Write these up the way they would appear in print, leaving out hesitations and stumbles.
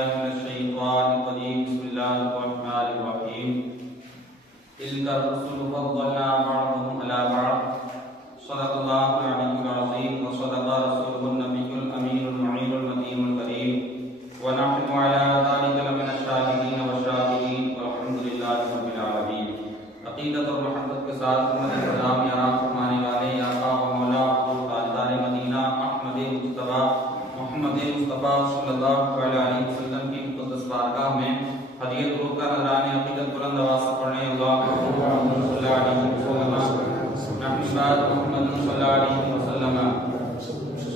بالله من الشيطان الرجيم بسم الله الرحمن الرحيم تلك الرسل فضلنا بعضهم على بعض صدق الله العلي العظيم وصدق رسوله النبي الأمين المعين المتين الكريم ونحن على ذلك لمن الشاهدين والشاكرين والحمد لله رب العالمين. عقیدت اور محبت کے ساتھ محمد السلام یا فرمانے والے یا آقا و مولا تاجدار مدینہ احمد مصطفیٰ محمد مصطفیٰ صلی اللہ علیہ وسلم کی مقدس بارگاہ میں ہدیہ درود کا نذرانِ عقیدت بلند آواز سے پڑھنے اللہم صلی اللہ علیہ وسلم نحن بعد محمد صلی اللہ علیہ وسلم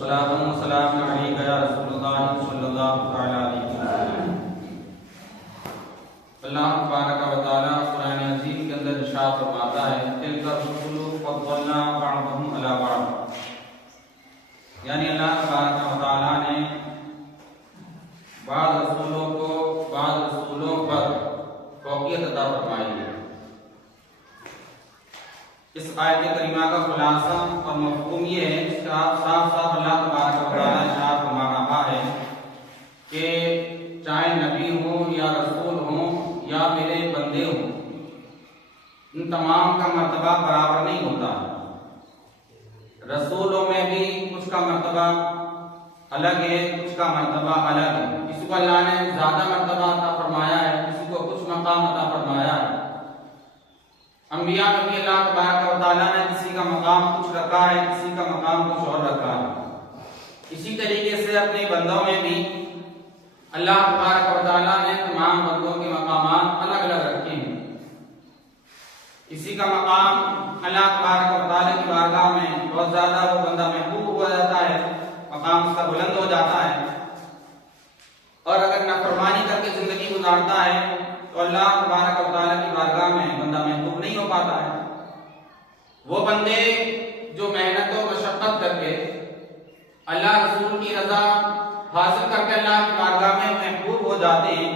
صلاۃ و سلام علیک یا رسول اللہ صلی اللہ علیہ وسلم. اللہ تبارک و تعالیٰ قرآن عظیم کے اندر ارشاد فرماتا ہے تلک الرسل فضلنا بعضهم علی بعض، یعنی اللہ تبارک و تعالیٰ نے بعض رسولوں کو بعض رسولوں پر فوقیت عطا فرمائی ہے. اس آیت کریمہ کا خلاصہ اور مفہوم یہ ہے، صاف صاف اللہ تبارک و تعالیٰ ارشاد فرما رہا ہے کہ چاہے نبی ہوں یا رسول ہوں یا میرے بندے ہوں، ان تمام کا مرتبہ برابر نہیں ہوتا. رسولوں میں بھی کچھ کا مرتبہ الگ ہے، کچھ کا مرتبہ الگ ہے. کسی کو اللہ نے زیادہ مرتبہ عطا فرمایا ہے، کسی کو کچھ مقام عطا فرمایا ہے. انبیاء میں بھی اللہ تبارک و تعالیٰ نے کسی کا مقام کچھ رکھا ہے، کسی کا مقام کچھ اور رکھا ہے. اسی طریقے سے اپنے بندوں میں بھی اللہ تبارک و تعالیٰ نے تمام بندوں کے مقامات الگ الگ رکھے ہیں. کسی کا مقام اللہ تبارک و تعالیٰ کی بارگاہ میں بہت زیادہ وہ بندہ محبوب ہو جاتا ہے، مقام اس کا بلند ہو جاتا ہے. اور اگر نافرمانی کر کے زندگی گزارتا ہے تو اللہ تبارک و تعالیٰ کی بارگاہ میں بندہ محبوب نہیں ہو پاتا ہے. وہ بندے جو محنت و مشقت کر کے اللہ رسول کی رضا حاصل کر کے اللہ کی بارگاہ میں محبوب ہو جاتے ہیں،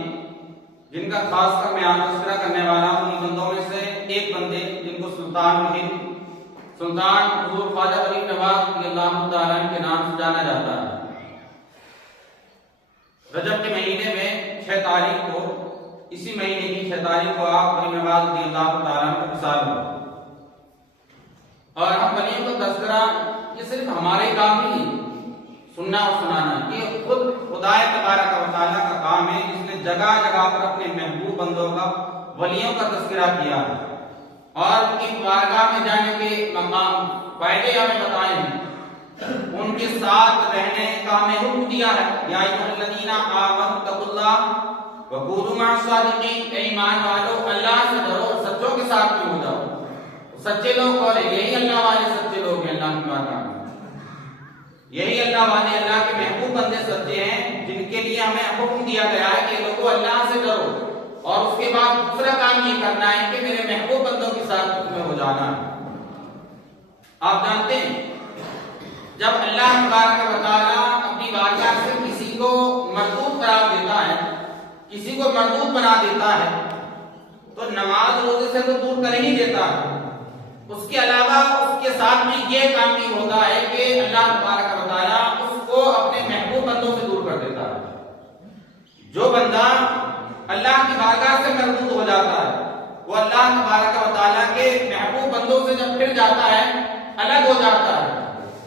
جن کا خاص کر میں آج تذکرہ کرنے والا ہوں، ان بندوں میں سے ایک بندے جن کو سلطان حضور خواجہ غریب نواز رضی اللہ تعالیٰ عنہ کے نام سے جانا جاتا ہے. رجب کے مہینے میں 6 تاریخ کو، اسی مہینے کی 6 تاریخ کو آپ غریب نواز رضی اللہ تعالیٰ عنہ کا وصال ہوا. اور ہم ولیوں کا تذکرہ یہ صرف ہمارے کام نہیں ہے سننا اور سنانا، یہ خود خدا تبارک و تعالیٰ کا کام ہے جس نے جگہ جگہ پر اپنے محبوب بندوں کا ولیوں کا تذکرہ کیا ہے اور ان کی بارگاہ میں جانے کے مقام فائدے ہمیں بتائے ہیں، ان کے ساتھ رہنے کا ہمیں حکم دیا ہے. یا ایھا الذین آمنوا اتقوا اللہ وکونوا مع الصادقین، اے ایمان والو اللہ سے ڈرو اور سچوں کے ساتھ میں ہو جاؤ. سچے لوگ کون ہیں؟ یہی اللہ والے سچے لوگ ہیں. اللہ کی بارگاہ میں یہی اللہ والے اللہ کے محبوب بندے سچے ہیں جن کے لیے ہمیں حکم دیا گیا ہے کہ لوگوں اللہ سے ڈرو اور اس کے بعد دوسرا کام یہ کرنا ہے کہ میرے محبوب بندوں کے ساتھ تمہیں ہو جانا ہے. آپ جانتے ہیں جب اللہ تبارک و تعالیٰ اپنی بارگاہ سے کسی کو مردود قرار دیتا ہے، کسی کو مردود بنا دیتا ہے، تو نماز روزے سے تو دور کر ہی دیتا ہے. اس کے علاوہ اس کے ساتھ میں یہ کام بھی ہوتا ہے کہ اللہ تبارک و تعالیٰ اس کو اپنے محبوب بندوں سے دور کر دیتا ہے. جو بندہ اللہ کی بارگاہ سے مردود ہو جاتا ہے وہ اللہ تبارک و تعالیٰ کے محبوب بندوں سے جب پھر جاتا ہے، الگ ہو جاتا ہے،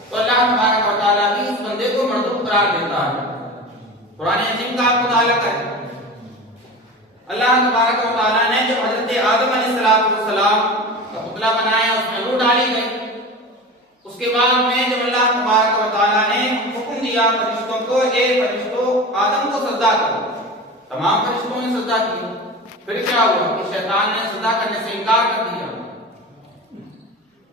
تو اللہ تبارک و تعالیٰ بھی اس بندے کو مردود قرار دیتا ہے. قرآن عظیم کا آپ مطالعہ کریں. اللہ تبارک و تعالیٰ نے جب حضرت آدم علیہ السلام کا پتلا بنایا، اس میں روح ڈالی گئی. اس کے بعد میں جب اللہ تبارک و تعالیٰ نے حکم دیا فرشتوں کو، اے فرشتوں آدم کو سجدہ کرو، تمام فرشتوں نے سجدہ کیا. پھر کیا ہوا کہ شیطان نے سجدہ کرنے سے انکار کر دیا.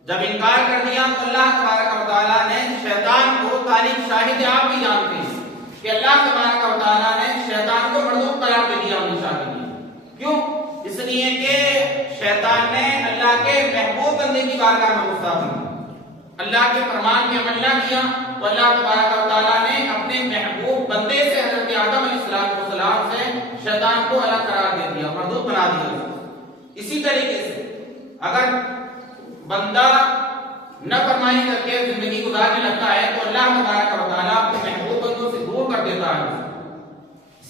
جب انکار کر دیا تو اللہ تبارک و تعالیٰ نے شیطان کو، تاریخ شاہد آپ بھی جانتے ہیں کہ اللہ تبارک و تعالیٰ نے شیطان کو مردود قرار دے دیا ہمیشہ کے لیے. کیوں؟ اس لیے کہ شیطان نے اللہ کے محبوب بندے کی بارگاہ میں گستاخی کی، اللہ کے فرمان پہ عمل نہ کیا، تو اللہ تبارک و تعالیٰ نے اپنے محبوب بندے سے حضرت آدم علیہ السلام سے شیطان کو الگ قرار دے دیا، مردود بنا دیا. اسی طریقے سے اگر بندہ نافرمانی کر کے زندگی گزارنے لگتا ہے تو اللہ تبارک و تعالیٰ اپنے محبوب بندوں سے دور کر دیتا ہے.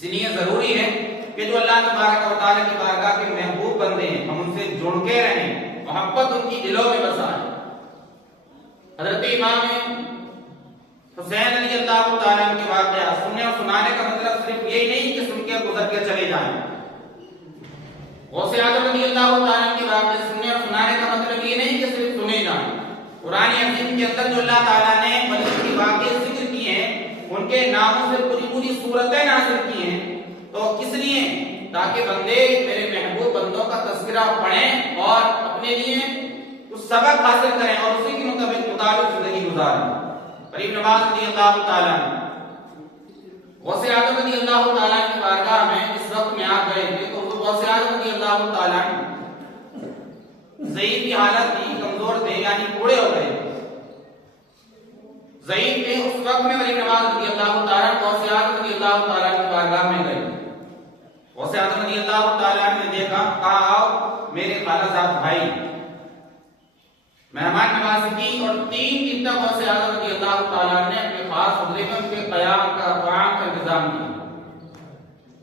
اس لیے ضروری ہے کہ جو اللہ تبارک و تعالیٰ کی بارگاہ کے محبوب بندے ہیں ہم ان سے جڑ کے رہیں، محبت ان کی دلوں میں بسائیں۔ حضرت امام حسین علی اللہ تعالیٰ عنہ کے واقعہ سننے اور سنانے کا مطلب صرف یہی نہیں کہ سن کے گزر کے چلے جائیں۔ غوث اعظم رضی اللہ تعالیٰ عنہ کے واقعے سننے اور سنانے کا مطلب یہ نہیں کہ صرف سنے جائیں۔ قرآن عظیم کے اندر جو اللہ تعالیٰ نے ولی کے واقعے ذکر کیے ہیں ان کے ناموں سے پوری صورتیں نازل کی ہیں، تو کس لیے؟ تاکہ بندے میرے محبوب بندوں کا تذکرہ پڑھیں اور اپنے لیے کچھ سبق حاصل کریں اور اسی کے مطابق زندگی گزاریں۔ غریب نواز رضی اللہ تعالیٰ غوث اعظم رضی اللہ تعالیٰ کی بارگاہ میں اس وقت میں آ گئے تھے تو غوث اعظم رضی اللہ تعالیٰ ضعیف کی حالت تھی، کمزور تھے، یعنی بوڑھے ہو گئے ضعیف تھے۔ اس وقت میں غریب نواز رضی اللہ تعالیٰ غوث اعظم رضی اللہ تعالیٰ کی بارگاہ میں گئے۔ غوث اعظم رضی اللہ تعالیٰ نے دیکھا، کہا آؤ میرے خالہ زاد بھائی، مہمان نوازی کی، اور 3 دن تک غوث اعظم رضی اللہ تعالیٰ نے اپنے خاص حضرے میں ان کے قیام کا قیام کا انتظام کیا۔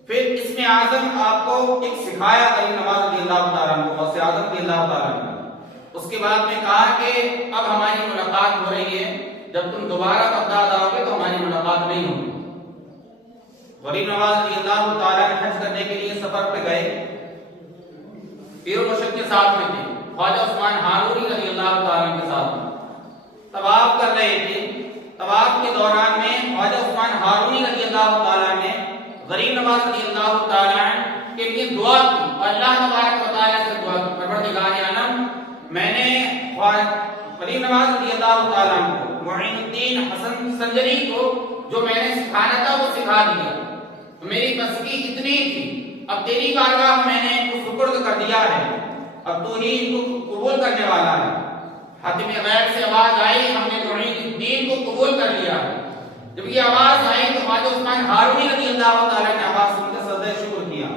پھر اس میں اعظم آپ کو ایک سکھایا غریب نواز رضی اللہ تعالیٰ نے، غوث اعظم رضی اللہ تعالیٰ نے۔ اس کے بعد میں کہا کہ اب ہماری ملاقات ہو رہی ہے، جب تم دوبارہ بغداد آؤ گے تو ہماری ملاقات نہیں ہوگی۔ غریب نواز رضی اللہ تعالیٰ نے حج کرنے کے لیے سفر پہ گئے، پیر و مرشد کے ساتھ میں تھے، خواجہ عثمان ہارونی رضی اللہ تعالیٰ کے ساتھ طواف کر رہے تھے۔ طواف کے دوران میں خواجہ عثمان ہارونی رضی اللہ تعالیٰ نے غریب نواز رضی اللہ تعالیٰ کے لیے دعا کی اور اللہ تبارک و تعالیٰ سے دعا کی، پروردگار عالم میں نے غریب نواز رضی اللہ تعالیٰ کو، معین الدین حسن سنجری کو جو میں نے سکھانا تھا وہ سکھا دیا، میری بس کی اتنی تھی، اب تیری بارگاہ میں نے اس سپرد کر دیا ہے، اب تو ہی ان کو قبول کرنے والا ہے۔ حاتم غیب سے آواز آئی، ہم نے معین الدین کو قبول کر لیا۔ جب یہ آواز آئی تو خواجہ عثمان ہارونی رضی اللہ تعالیٰ نے آواز سن کر سجدہ شکر کیا،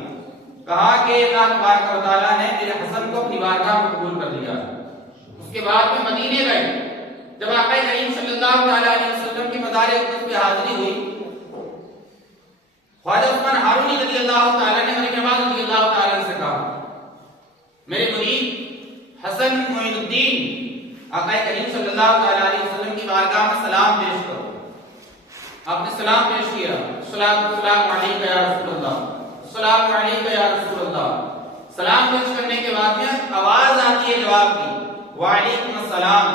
کہا کہ اللہ تبارک و تعالیٰ نے میرے حسن کو اپنی بارگاہ میں قبول کر لیا۔ اس کے بعد میں مدینے گئے، جب آقا کریم صلی اللہ علیہ وسلم کی مدار اقدس پہ حاضری ہوئی، خواجہ عثمان ہارونی رضی اللہ تعالیٰ نے غریب نواز رضی اللہ تعالیٰ سے کہا، میرے مرید حسن معین الدین آقا کریم صلی اللہ علیہ وسلم کی بارگاہ میں سلام پیش کرو۔ آپ نے سلام پیش کیا، السلام علیکم یا رسول اللہ، السلام علیکم یا رسول اللہ۔ سلام پیش کرنے کے بعد میں آواز آتی ہے جواب کی، وعلیکم السلام۔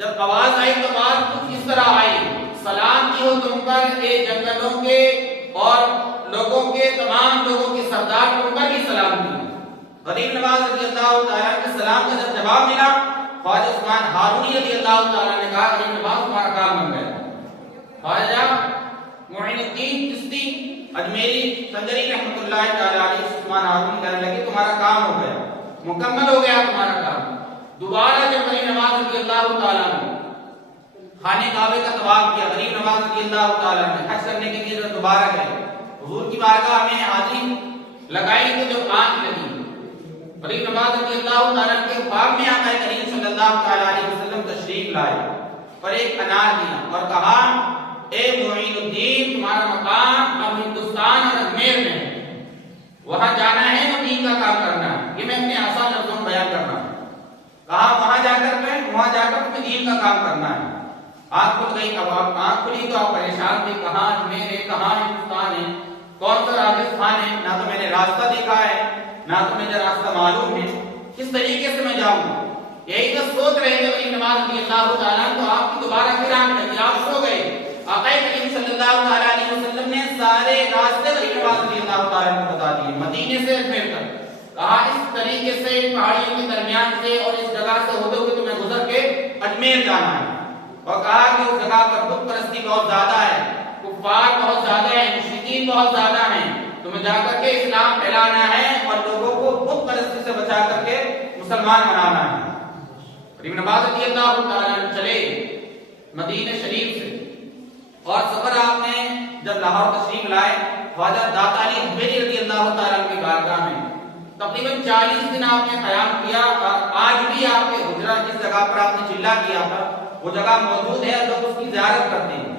جب آواز آئی تو بات کچھ اس طرح آئی، سلام کی ہو تم پر اے جنگلوں کے اور لوگوں کے تمام لوگوں کے سردار تم پر ہی سلام کی۔ غریب نواز رضی اللہ تعالیٰ کے سلام کا جب جواب ملا، خواجہ عثمان ہارونی رضی اللہ تعالیٰ نے کہا غریب نواز تمہارا کام بن گیا۔ خواجہ معین الدین چشتی اجمیری سنجری رحمۃ اللہ تعالیٰ علیہ عثمان ہارونی کہنے لگے تمہارا کام ہو گیا، مکمل ہو گیا تمہارا کام۔ دوبارہ جب غریب نواز رضی اللہ تعالیٰ نے خانہ کعبے کا طواف کیا، غریب نواز رضی اللہ تعالیٰ نے حج کرنے کے لیے دوبارہ گئے، حضور کی بارگاہ میں حاضری لگائی تو جب آنکھ لگی، غریب نواز رضی اللہ تعالیٰ کے خواب میں آقا کریم صلی اللہ علیہ وسلم تشریف لائے اور ایک انار دیا اور کہا اے معین الدین تمہارا مقام اب ہندوستان اور اجمیر میں ہے، وہاں جانا ہے اور دین کا کام کرنا ہے۔ یہ میں اپنے آسان لفظوں میں بیان کر رہا ہوں۔ کہا وہاں جا کر تمہیں دین کا کام کرنا ہے۔ آنکھ کھل گئی، اب آنکھ کھلی تو آپ پریشان تھے، کہاں اجمیر ہے، کہاں ہندوستان ہے، کون سا راجستھان ہے، نہ تو میں نے راستہ دیکھا ہے نہ تو مجھے راستہ معلوم ہے، کس طریقے سے میں جاؤں؟ یہی تو سوچ رہے تھے غریب نواز رضی اللہ تعالیٰ تو آپ کی دوبارہ پھر آنکھ لگی، آپ سو گئے۔ آقا کریم صلی اللہ علیہ وسلم نے سارے راستے غریب نواز رضی اللہ تعالیٰ کو بتا دیے، مدینے سے اجمیر تک۔ کہا اس طریقے سے پہاڑیوں کے درمیان سے اور اس جگہ سے ہوتے ہوئے تمہیں گزر کے اجمیر جانا ہے، اور کہا کہ اس جگہ پر بت پرستی بہت زیادہ ہے، کفار بہت زیادہ ہیں، مشرکین بہت زیادہ ہیں، تمہیں جا کر کے اسلام پھیلانا ہے اور لوگوں کو بت پرستی سے بچا کر کے مسلمان بنانا ہے۔ غریب نواز رضی اللہ تعالیٰ چلے مدینہ شریف سے، اور سفر آپ نے جب لاہور تشریف لائے خواجہ داتا علی حجویری رضی اللہ تعالیٰ کی بارگاہ میں تقریباً 40 دن آپ نے قیام کیا، اور آج بھی آپ کے حجرہ جس جگہ پر آپ نے چلہ کیا تھا وہ جگہ موجود ہے، لوگ اس کی زیارت کرتے ہیں۔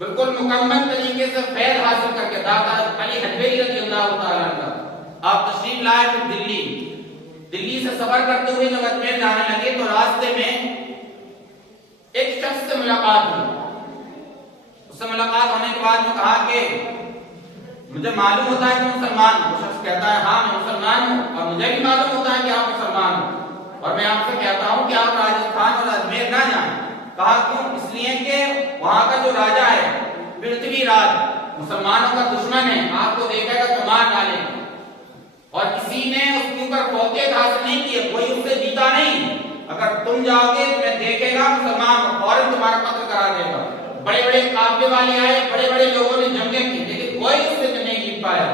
بالکل مکمل طریقے سے فیض لائے پھر دلی سے سفر کرتے ہوئے جب اجمیر جانے لگے تو راستے میں ایک شخص سے ملاقات ہوئی. اس سے ملاقات ہونے کے بعد کہا کہ مجھے معلوم ہوتا ہے کہ مسلمان ہوں. وہ شخص کہتا ہے ہاں میں مسلمان ہوں اور مجھے بھی معلوم ہوتا ہے کہ آپ مسلمان ہوں اور میں آپ سے کہتا ہوں کہ آپ راجستھان اور اجمیر نہ جائیں. کہا کیوں؟ اس لیے کہ وہاں کا جو راجا ہے پرتھوی راج مسلمانوں کا دشمن ہے. آپ کو دیکھے گا تو مار ڈالے اور کسی نے اس کے اوپر فوقیت حاصل نہیں کی, کوئی اس سے جیتا نہیں. اگر تم جاؤ گے تو میں دیکھے گا مسلمان فوراً تمہارا قتل کرا دے گا. بڑے بڑے قافلے والے آئے, بڑے بڑے لوگوں نے جنگیں کی لیکن کوئی اس سے نہیں جیت پایا.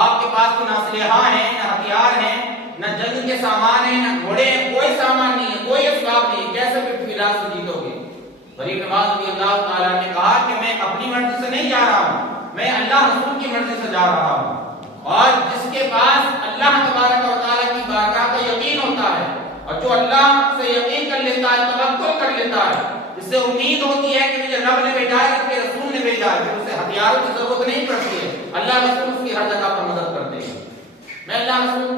آپ کے پاس تو نہ اسلحہ ہیں نہ ہتھیار ہیں نہ جنگ کے سامان ہیں نہ گھوڑے ہیں, کوئی سامان نہیں ہے, کوئی اسباب نہیں, کیسے پرتھوی راج سے جیتو گے؟ غریب نواز رضی اللہ تعالیٰ نے کہا کہ میں اپنی مرضی سے نہیں جا رہا ہوں, میں اللہ رسول کی مرضی سے جا رہا ہوں. اور جس کے پاس اللہ تبارک و تعالیٰ کی بارگاہ کا یقین ہوتا ہے اور جو اللہ سے یقین کر لیتا ہے, توکل کر لیتا ہے, اس سے امید ہوتی ہے کہ مجھے رب نے بھیجا ہے, اس کے رسول نے بھیجا ہے, پھر اسے ہتھیاروں کی ضرورت نہیں پڑتی ہے. اللہ رسول اس کی ہر جگہ پر مدد کرتے ہیں. میں اللہ رسول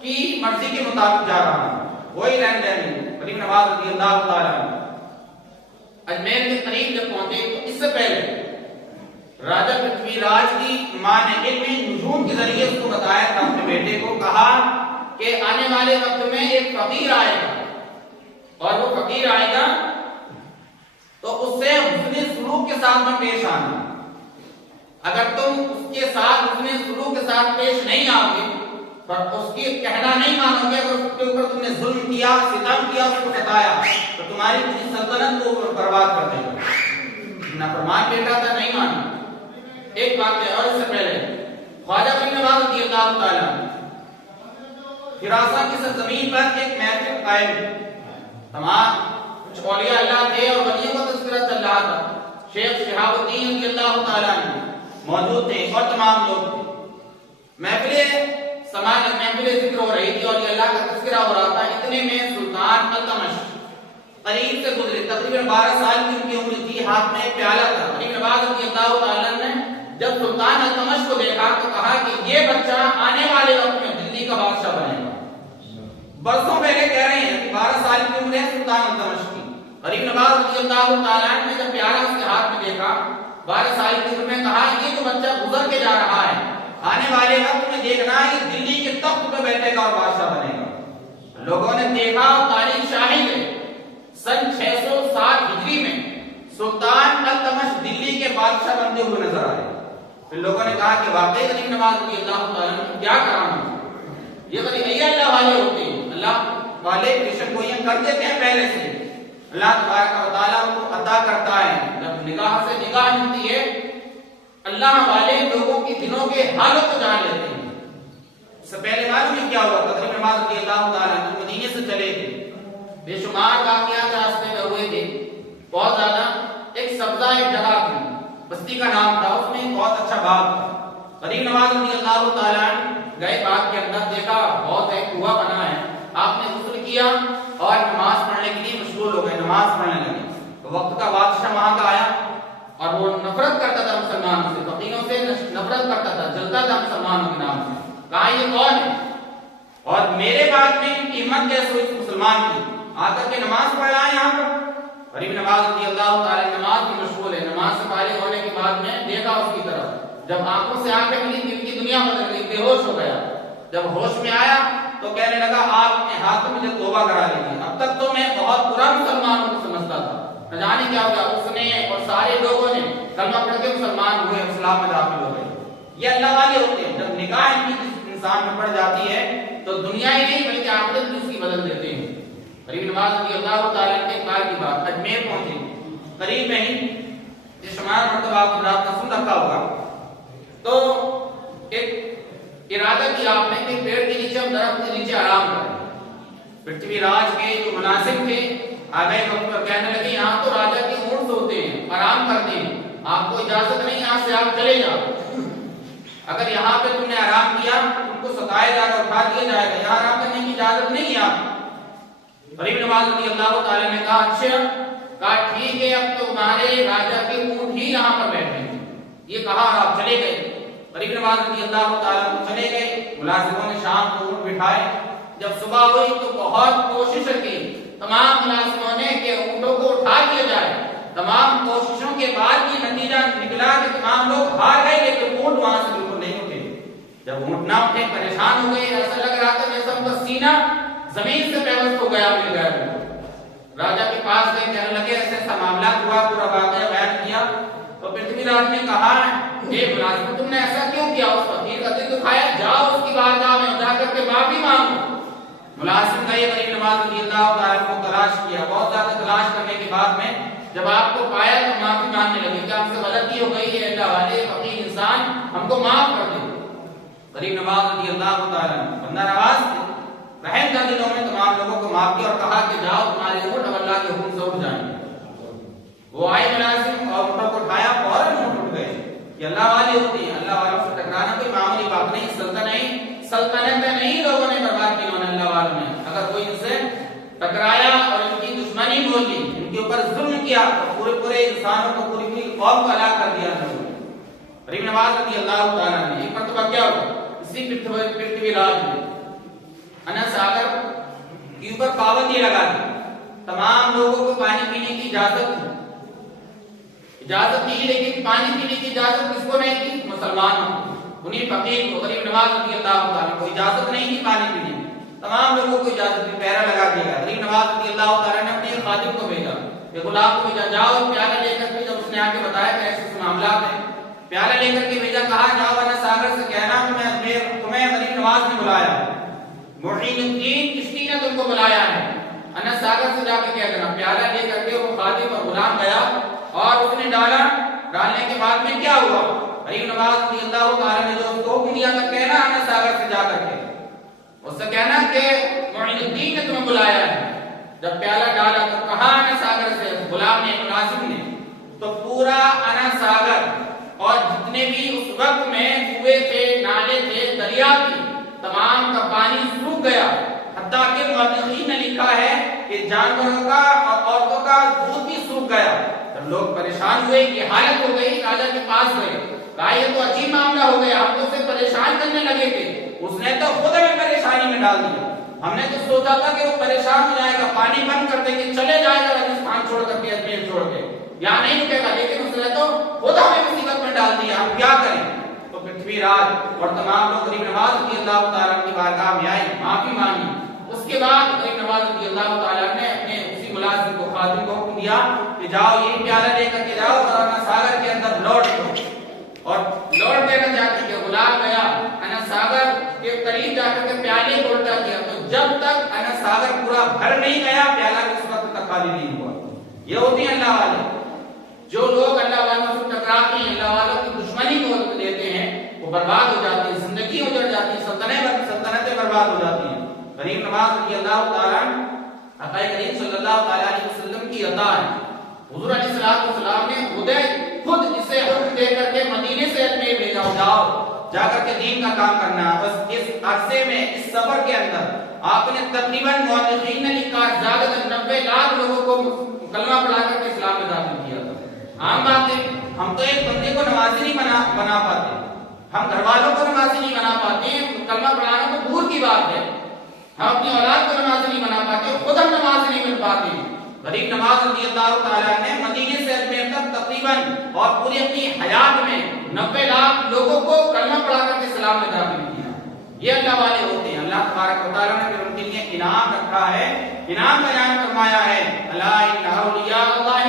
کی مرضی کے مطابق جا رہا ہوں, وہی رہن دہنی. غریب نواز رضی اللہ تعالیٰ اجمیر کے قریب جب پہنچے تو اس سے پہلے راجہ پرتھوی راج کی ماں نے علم نجوم کے ذریعے اس کو بتایا تھا, اپنے بیٹے کو کہا کہ آنے والے وقت میں ایک فقیر آئے گا اور وہ فقیر آئے گا تو اس سے حسن سلوک کے ساتھ میں پیش آنا. اگر تم اس کے ساتھ حسن سلوک کے ساتھ پیش نہیں آؤ گے پر اس کی کہنا نہیں مانو گے, اگر اس کے اوپر تم نے ظلم کیا, ستم کیا, اس کو ستایا تو تمہاری پوری سلطنت کو برباد کر دے گا. نافرمان بیٹا تھا, نہیں مانا. ایک بات ہے, اور اس سے پہلے خواجہ غریب نواز رضی اللہ تعالیٰ ہراساں کی سرزمین پر ایک محفل قائم, تمام کچھ اولیاء اللہ تھے اور ولیوں کا تذکرہ چل رہا تھا. شیخ شہاب الدین رضی اللہ تعالیٰ موجود تھے اور تمام لوگ تھے. محفل ذکر ہو رہی تھی اور اللہ کا تذکرہ ہو رہا تھا. اتنے میں سلطان التمش قریب سے گزرے, تقریباً 12 سال کی ان کی عمر تھی, ہاتھ میں ایک پیالہ تھا. غریب نواز رضی اللہ تعالیٰ نے جب سلطان التمش کو دیکھا تو کہا کہ یہ بچہ آنے والے وقت میں دلی کا بادشاہ بنے گا. برسوں پہلے کہہ رہے ہیں کہ 12 سال کی عمر ہے سلطان التمش کی. غریب نواز رضی اللہ تعالیٰ نے جب پیالہ اس کے ہاتھ میں دیکھا 12 سال کی عمر میں, کہا یہ جو بچہ گزر کے جا رہا ہے آنے والے وقت میں دیکھنا یہ دلی کے تخت پہ بیٹھے گا اور بادشاہ بنے گا. لوگوں نے دیکھا اور تاریخ شاہد ہے, سن 607 ہجری میں سلطان التمش دلی کے بادشاہ بنتے ہوئے نظر آئے. پھر لوگوں نے کہا کہ واقعی غریب نواز رضی اللہ تعالیٰ نے کیا کرام, یہ غریب اللہ والے ہوتے ہیں, اللہ والے پیشن گوئیاں کر دیتے ہیں پہلے سے, اللہ تبارک و تعالیٰ کو عطا کرتا ہے. جب نگاہ سے نگاہ ملتی ہے اللہ والے لوگوں کے دلوں کے حالوں کو جان لیتے ہیں. اس سے پہلے معلوم ہے کیا ہوا تھا, غریب نواز رضی اللہ تعالیٰ مدینے سے چلے تھے, بے شمار واقعات راستے میں ہوئے تھے, بہت زیادہ. ایک سبزہ ایک جگہ تھی, بستی کا نام تھا, اس میں ایک بہت اچھا باغ تھا. غریب نواز رضی اللہ تعالیٰ گئے باغ کے اندر, دیکھا بہت ایک کنواں بنا ہے. آپ نے غسل کیا اور نماز پڑھنے کے لیے مشغول ہو گئے, نماز پڑھنے لگے. تو وقت کا بادشاہ وہاں کا آیا اور وہ نفرت کرتا تھا مسلمانوں سے, فقیروں سے نفرت کرتا تھا, جلتا تھا مسلمانوں کے نام سے. کہا یہ کون ہے اور میرے بعد میں ان کی ہمت کیسے ہوئی مسلمان کی, آ کر کے نماز پڑھ رہا ہے یہاں پر. غریب نواز رضی اللہ تعالیٰ نماز میں مشغول ہے. نماز سے فارغ ہونے کے بعد میں دیکھا اس کی طرف, جب آنکھوں سے آنکھیں ملی دل کی دنیا بدل گئی, بے ہوش ہو گیا. جب ہوش میں آیا تو کہنے لگا آپ اپنے ہاتھ میں مجھے توبہ کرا لیجیے, اب تک تو میں بہت برا مسلمانوں کو سمجھتا تھا, نہ جانے کیا ہو گیا. اس نے اور سارے لوگوں نے کلمہ پڑھ کے مسلمان ہوئے, اسلام میں داخل ہو گئے. یہ اللہ والے ہوتے ہیں, جب نگاہ ان کی انسان میں پڑ جاتی ہے تو دنیا ہی نہیں بلکہ آخرت بھی اس کی بدل دیتے ہیں. غریب نواز رضی اللہ تعالیٰ کے کار کی بات, اجمیر پہنچے, قریب میں ہی جس شمار مرتبہ آپ رات کا سن رکھا ہوگا تو ایک ارادہ کیا آپ نے کہ پیڑ کے نیچے, ہم درخت کے نیچے آرام کریں. پرتھوی راج کے جو مناسب تھے آگے وقت پر کہنے لگے یہاں تو راجا کے اونٹ ہوتے ہیں, آرام کرتے ہیں, آپ کو اجازت نہیں یہاں سے آپ چلے جاؤ. اگر یہاں پہ تم نے آرام کیا ان کو ستایا جائے گا, اٹھا دیا جائے گا, یہاں آرام کرنے کی اجازت نہیں ہے آپ. غریب نواز رضی اللہ تعالیٰ نے کہا اچھا, کہا ٹھیک ہے, اب تو تمہارے راجا کے اونٹ ہی یہاں پر بیٹھے ہیں. یہ کہا اور آپ چلے گئے. غریب نواز رضی اللہ تعالیٰ عنہ چلے گئے، ملازموں نے شام کو اونٹ بٹھائے، جب صبح ہوئی تو بہت کوشش کی تمام ملازموں نے کہ اونٹوں کو اٹھا دیا جائے، تمام کوششوں کے بعد یہ نتیجہ نکلا کہ تمام لوگ ہار گئے لیکن اونٹ وہاں سے بالکل نہیں اٹھے۔ جب اونٹ نہ اٹھے پریشان ہو گئے، ایسا لگ رہا تھا جیسے ان کا سینہ زمین سے پیوست ہو گیا، مل گیا۔ راجا کے پاس گئے، کہنے لگے ایسے ایسا معاملہ ہوا، پورا واقعہ بیان کیا تو پرتھوی راج نے کہا اے ملازم تم نے ایسا کیوں کیا؟ اس فقیر کا دل دکھایا، جاؤ اس کی بارگاہ میں جا کر کے معافی مانگو۔ ملازم گئے، غریب نواز رضی اللہ تعالیٰ کو تلاش کیا، بہت زیادہ تلاش کرنے کے بعد میں جب آپ کو پایا تو معافی مانگنے لگے کہ ہم سے غلطی ہو گئی ہے، اللہ والے فقیر انسان ہم کو معاف کر دے۔ غریب نواز رضی اللہ تعالیٰ بندہ نواز تھے، رحم کا دلوں میں تمام لوگوں کو معاف کیا اور کہا کہ جاؤ تمہارے اونٹ اب اللہ کے حکم سے اٹھ جائیں گے۔ وہ آئے ملازم اور اونٹوں کو اٹھایا، فوراً اونٹ اٹھ گئے۔ یہ اللہ والے ہوتے ہیں، اللہ والوں سے ٹکرانا کوئی معمولی بات نہیں، سلطنت نہیں لوگوں نے برباد کی، اللہ والوں نے اگر کوئی ان سے ٹکرایا اور ان کی دشمنی بولی، ان کے اوپر ظلم کیا تو پورے انسانوں کو، پوری قوم کو ہلاک کر دیا۔ غریب نواز رضی اللہ تعالیٰ نے ایک مرتبہ کیا ہوا، اسی پرتھوی راج میں انس ساگر کے اوپر پابندی لگا دی، تمام لوگوں کو پانی پینے کی اجازت تھی لیکن پانی پینے کی اجازت کس کو نہیں تھی؟ مسلمانوں کو، انہیں فقیر کو، غریب نواز رضی اللہ تعالیٰ کو اجازت نہیں تھی پانی پینے کی، تمام لوگوں کو اجازت تھی، پیرا لگا دیا گیا۔ غریب نواز رضی اللہ تعالیٰ نے اپنے خادم کو بھیجا، ایک غلام کو بھیجا، جاؤ پیالہ لے کر کے، جب اس نے آ کے بتایا کہ ایسے معاملات ہیں، پیالہ لے کر کے بھیجا، کہا جاؤ انس ساگر سے کہنا تمہیں غریب نواز نے بلایا، معین الدین چشتی نے تم کو بلایا ہے، انس ساگر سے جا کے کہہ دینا۔ پیالہ لے کر کے وہ خادم اور غلام گیا اور اس نے ڈالنے کے بعد میں کیا ہوا، غریب نواز رضی اللہ تعالیٰ نے جو اس کو حکم دیا تھا کہنا انس ساگر سے جا کر کے، اس سے کہنا کہ معین الدین نے تمہیں بلایا ہے۔ جب پیالہ ڈالا تو کہا انس ساگر سے، غلام نے، ملازم نے، تو پورا انس ساگر اور جتنے بھی اس وقت میں کنویں تھے، نالے تھے، دریا تھی، تمام کا پانی سوکھ گیا، حتیٰ کہ مورخین نے لکھا ہے کہ جانوروں کا اور عورتوں کا دودھ بھی سوکھ گیا۔ جب لوگ پریشان ہوئے، یہ حالت ہو گئی، راجا کے پاس گئے، کہا یہ تو عجیب معاملہ ہو گیا، ہم تو اسے پریشان کرنے لگے تھے، اس نے تو خود ہمیں پریشانی میں ڈال دیا، ہم نے تو سوچا تھا کہ وہ پریشان ہو جائے گا، پانی بند کر دیں گے، چلے جائے گا راجستھان چھوڑ کر کے، اجمیر چھوڑ کے، یہاں نہیں رکے گا، لیکن اس نے تو خود ہمیں مصیبت میں ڈال دیا، ہم کیا کریں؟ تو پرتھوی راج اور تمام لوگ غریب نواز رضی اللہ تعالیٰ کی بارگاہ میں آئے، معافی مانگی۔ اس کے بعد غریب نواز رضی اللہ تعالیٰ نے اپنے اسی ملازم کو، خادم کو حکم دیا کہ جاؤ یہ پیالہ لے کر کے جاؤ اور انس ساگر کے اندر لوٹ دو، اور لوٹ دینا جا کر کے غلام گیا انس ساگر کے قریب جا کر کے پیالے کو الٹا کیا، تو جب تک انس ساگر پورا بھر نہیں گیا پیالہ اس وقت تک خالی نہیں ہوا۔ یہ ہوتے ہیں اللہ والے، جو لوگ اللہ والوں سے ٹکراتے ہیں، اللہ والوں کی دشمنی کو دیتے ہیں، وہ برباد ہو جاتے ہیں، زندگی اجڑ جاتی ہے، سلطنتیں برباد ہو جاتی ہیں۔ غریب نواز رضی اللہ تعالیٰ آقا کریم صلی اللہ تعالیٰ علیہ وسلم کی عطا ہے، حضور علیہ السلام نے خود اسے حکم دے کر کے مدینے سے اجمیر بھیجا، جاؤ جا کر کے دین کا کام کرنا۔ بس اس عرصے میں، اس سفر کے اندر آپ نے تقریباً مورخین نے لکھا زیادہ تر 90 لاکھ لوگوں کو کلمہ پڑھا کر کے اسلام میں داخل کیا تھا۔ عام بات ہے، ہم تو ایک بندے کو نمازی نہیں بنا پاتے، ہم گھر والوں کو نمازی نہیں بنا پاتے، کلمہ پڑھانا تو دور کی بات ہے، ہم اپنی اولاد کو نمازی نہیں بنا پاتے، خود ہم نماز نہیں مل پاتے۔ غریب نواز رضی اللہ تعالیٰ نے مدینے سے اجمیر تک تقریباً اور پوری اپنی حیات میں 90 لاکھ لوگوں کو کلمہ پڑھا کر کے اسلام میں داخل کیا۔ یہ اللہ والے ہوتے ہیں، اللہ تبارک و تعالیٰ نے پھر ان کے لیے انعام رکھا ہے، انعام بیان فرمایا ہے، الا ان اولیاء اللہ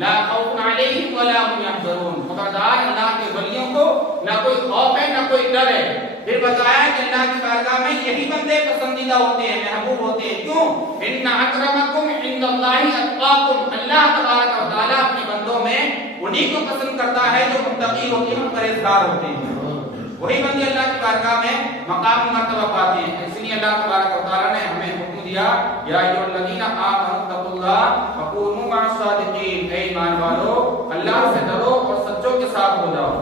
لا خوف علیہم ولا هم يحزنون، خبردار اللہ کے ولیوں کو نہ کوئی خوف ہے نہ کوئی ڈر ہے۔ پھر بتایا کہ اللہ کی بارگاہ میں یہی بندے پسندیدہ ہوتے ہیں، محبوب ہوتے ہیں، کیوں؟ ان اکرمکم عند اللہ اتقاکم، اللہ تبارک و تعالیٰ اپنے بندوں میں انہی کو پسند کرتا ہے جو متقی ہوتے ہیں، پرہیزگار ہوتے ہیں، وہی بندے اللہ کی بارگاہ میں مقام مرتبہ پاتے ہیں۔ اس لیے اللہ تبارک و تعالیٰ نے ہمیں حکم دیا، یا ایھا الذین آمنوا اتقوا اللہ وکونوا مع الصادقین، اے ایمان والو اللہ سے ڈرو اور سچوں کے ساتھ ہو جاؤ۔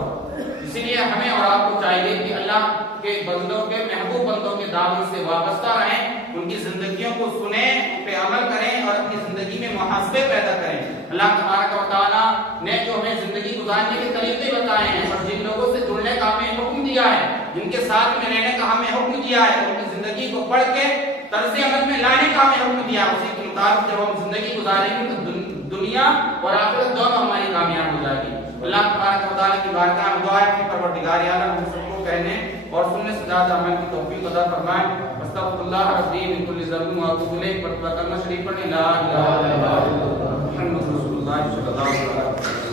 اسی لیے ہمیں اور آپ کو چاہیے کہ اللہ کے بندوں کے، محبوب بندوں کے دامن سے وابستہ رہیں، ان کی زندگیوں کو سنیں، ان پہ عمل کریں اور اپنی زندگی میں محاسبے پیدا کریں۔ اللہ تبارک و تعالیٰ نے جو ہمیں زندگی گزارنے کے طریقے بتائے ہیں اور جن لوگوں سے جڑنے صلح کا ہمیں حکم دیا ہے، جن کے ساتھ میں رہنے کا ہمیں حکم دیا ہے، ان کی زندگی کو پڑھ کے طرز عمل میں لانے کا ہمیں حکم دیا ہے، اسی کے مطابق جب ہم زندگی گزاریں گے تو دنیا اور آخرت دونوں ہماری کامیاب ہو جائے گی۔ اللہ تبارک و تعالیٰ کی بارگاہ میں دعا ہے کہ پروردگار عالم ہم سب کو کہنے اور سننے سے زیادہ عمل کی توفیق عطا فرمائے۔ استغفر اللہ ربی من کل ذنب واتوب الیہ۔ پر کلمہ شریف پڑھیں لا الہ الا اللہ محمد رسول اللہ صلی اللہ علیہ وسلم۔